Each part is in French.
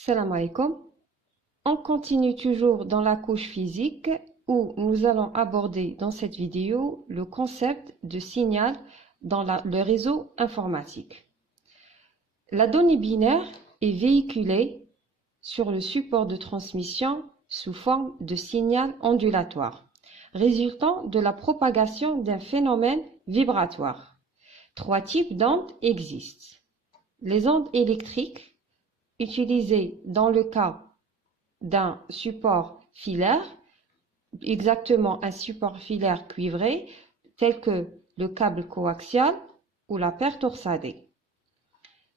Salam alaikum. On continue toujours dans la couche physique où nous allons aborder dans cette vidéo le concept de signal dans le réseau informatique. La donnée binaire est véhiculée sur le support de transmission sous forme de signal ondulatoire, résultant de la propagation d'un phénomène vibratoire. Trois types d'ondes existent. Les ondes électriques, utilisées dans le cas d'un support filaire, exactement un support filaire cuivré, tel que le câble coaxial ou la paire torsadée.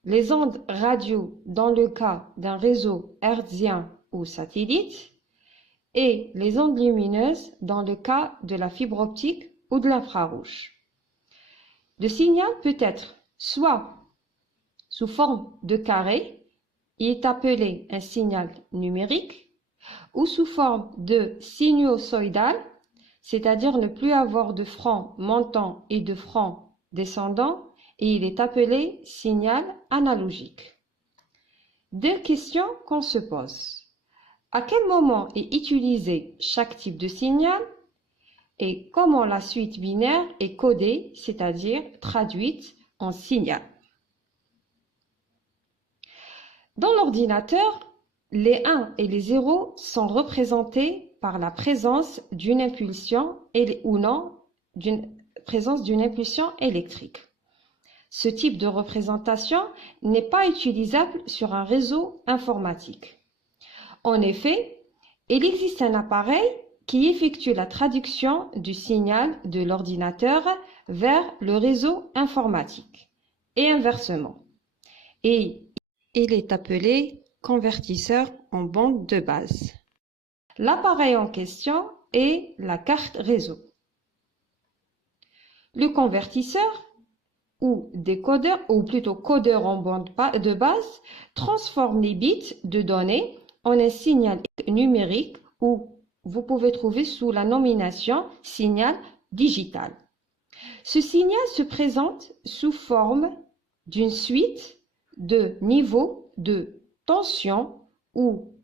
Les ondes radio dans le cas d'un réseau hertzien ou satellite, et les ondes lumineuses dans le cas de la fibre optique ou de l'infrarouge. Le signal peut être soit sous forme de carré, il est appelé un signal numérique, ou sous forme de sinusoïdal, c'est-à-dire ne plus avoir de franc montant et de franc descendant, et il est appelé signal analogique. Deux questions qu'on se pose. À quel moment est utilisé chaque type de signal et comment la suite binaire est codée, c'est-à-dire traduite en signal. Dans l'ordinateur, les 1 et les 0 sont représentés par la présence d'une impulsion ou non d'une présence d'une impulsion électrique. Ce type de représentation n'est pas utilisable sur un réseau informatique. En effet, il existe un appareil qui effectue la traduction du signal de l'ordinateur vers le réseau informatique et inversement. Et il est appelé convertisseur en bande de base. L'appareil en question est la carte réseau. Le convertisseur ou décodeur, ou plutôt codeur en bande de base, transforme les bits de données en un signal numérique ou vous pouvez trouver sous la nomination signal digital. Ce signal se présente sous forme d'une suite de niveaux de tension ou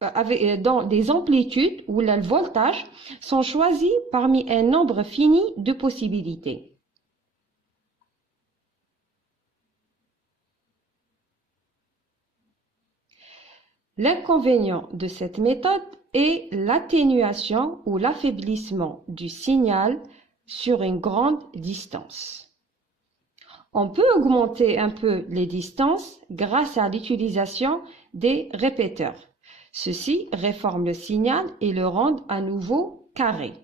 dans des amplitudes où les voltages sont choisis parmi un nombre fini de possibilités. L'inconvénient de cette méthode est l'atténuation ou l'affaiblissement du signal sur une grande distance. On peut augmenter un peu les distances grâce à l'utilisation des répéteurs. Ceux-ci réforment le signal et le rendent à nouveau carré.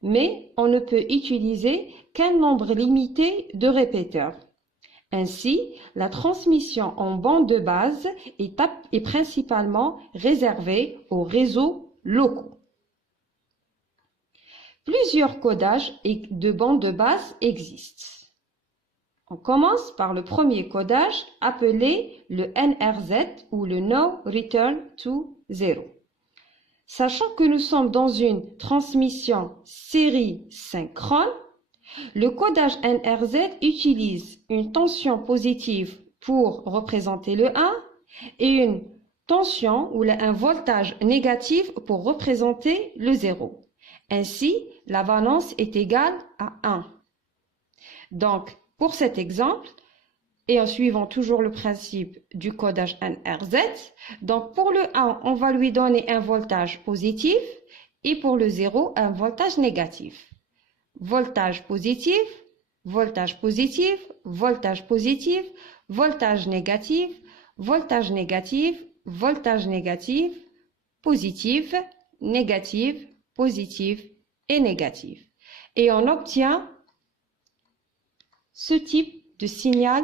Mais on ne peut utiliser qu'un nombre limité de répéteurs. Ainsi, la transmission en bande de base est principalement réservée aux réseaux locaux. Plusieurs codages de bandes de base existent. On commence par le premier codage appelé le NRZ ou le No Return to Zero. Sachant que nous sommes dans une transmission série synchrone, le codage NRZ utilise une tension positive pour représenter le 1 et une tension ou un voltage négatif pour représenter le 0. Ainsi, la valence est égale à 1. Donc, pour cet exemple, et en suivant toujours le principe du codage NRZ, donc pour le 1, on va lui donner un voltage positif et pour le 0, un voltage négatif. Voltage positif, voltage positif, voltage positif, voltage négatif, voltage négatif, voltage négatif, positif, négatif, positif et négatif. Et on obtient ce type de signal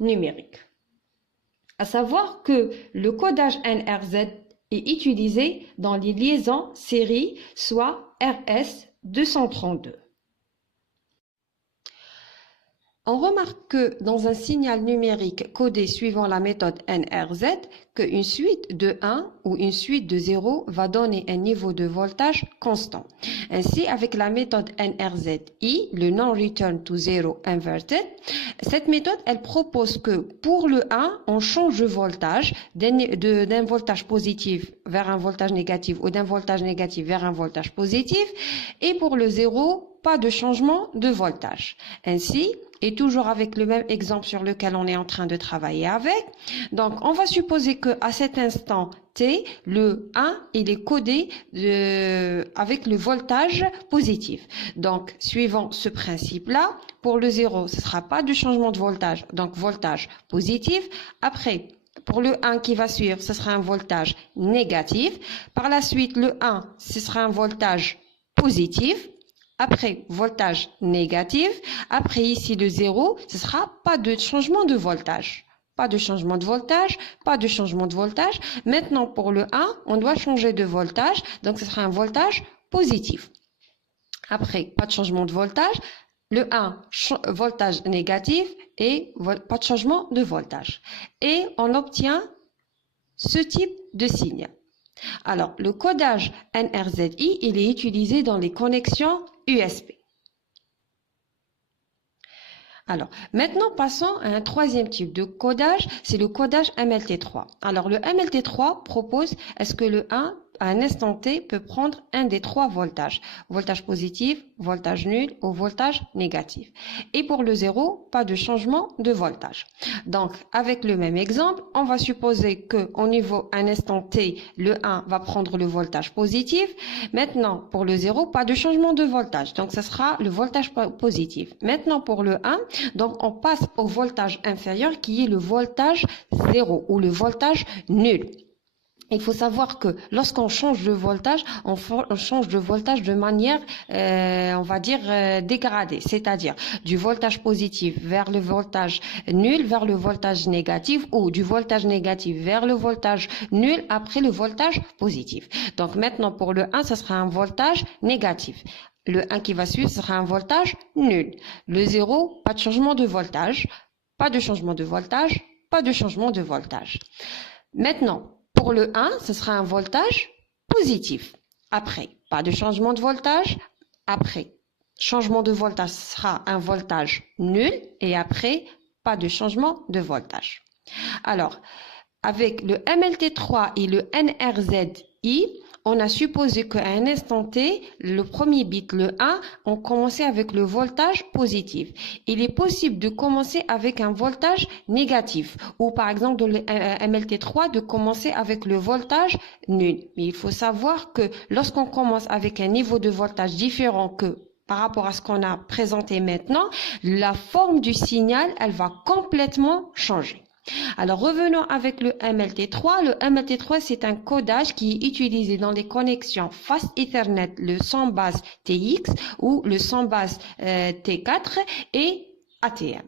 numérique. À savoir que le codage NRZ est utilisé dans les liaisons série, soit RS232. On remarque que dans un signal numérique codé suivant la méthode NRZ, qu'une suite de 1 ou une suite de 0 va donner un niveau de voltage constant. Ainsi, avec la méthode NRZI, le Non-Return to Zero Inverted, cette méthode, elle propose que pour le 1, on change de voltage d'un voltage positif vers un voltage négatif ou d'un voltage négatif vers un voltage positif, et pour le 0, pas de changement de voltage. Ainsi, et toujours avec le même exemple sur lequel on est en train de travailler avec. Donc, on va supposer qu'à cet instant T, le 1, il est codé avec le voltage positif. Donc, suivant ce principe-là, pour le 0, ce ne sera pas de changement de voltage, donc voltage positif. Après, pour le 1 qui va suivre, ce sera un voltage négatif. Par la suite, le 1, ce sera un voltage positif. Après, voltage négatif. Après, ici, le 0, ce sera pas de changement de voltage. Pas de changement de voltage, pas de changement de voltage. Maintenant, pour le 1, on doit changer de voltage. Donc, ce sera un voltage positif. Après, pas de changement de voltage. Le 1, voltage négatif et pas de changement de voltage. Et on obtient ce type de signal. Alors, le codage NRZI, il est utilisé dans les connexions USB. Alors, maintenant, passons à un troisième type de codage, c'est le codage MLT3. Alors, le MLT3 propose, est-ce que le 1, à un instant T, peut prendre un des trois voltages, voltage positif, voltage nul ou voltage négatif. Et pour le 0, pas de changement de voltage. Donc, avec le même exemple, on va supposer qu'au niveau un instant T, le 1 va prendre le voltage positif. Maintenant, pour le 0, pas de changement de voltage. Donc, ce sera le voltage positif. Maintenant, pour le 1, donc on passe au voltage inférieur qui est le voltage 0 ou le voltage nul. Il faut savoir que lorsqu'on change de voltage, on change de voltage de manière, on va dire, dégradée. C'est-à-dire du voltage positif vers le voltage nul, vers le voltage négatif, ou du voltage négatif vers le voltage nul après le voltage positif. Donc maintenant, pour le 1, ce sera un voltage négatif. Le 1 qui va suivre, ce sera un voltage nul. Le 0, pas de changement de voltage, pas de changement de voltage, pas de changement de voltage. Maintenant, pour le 1, ce sera un voltage positif. Après, pas de changement de voltage. Après, changement de voltage sera un voltage nul. Et après, pas de changement de voltage. Alors, avec le MLT3 et le NRZI, on a supposé qu'à un instant T, le premier bit, le 1, on commençait avec le voltage positif. Il est possible de commencer avec un voltage négatif, ou par exemple dans le MLT3, de commencer avec le voltage nul. Mais il faut savoir que lorsqu'on commence avec un niveau de voltage différent que par rapport à ce qu'on a présenté maintenant, la forme du signal, elle va complètement changer. Alors revenons avec le MLT3. Le MLT3, c'est un codage qui est utilisé dans les connexions Fast Ethernet, le 100 base TX ou le 100 base T4 et ATM.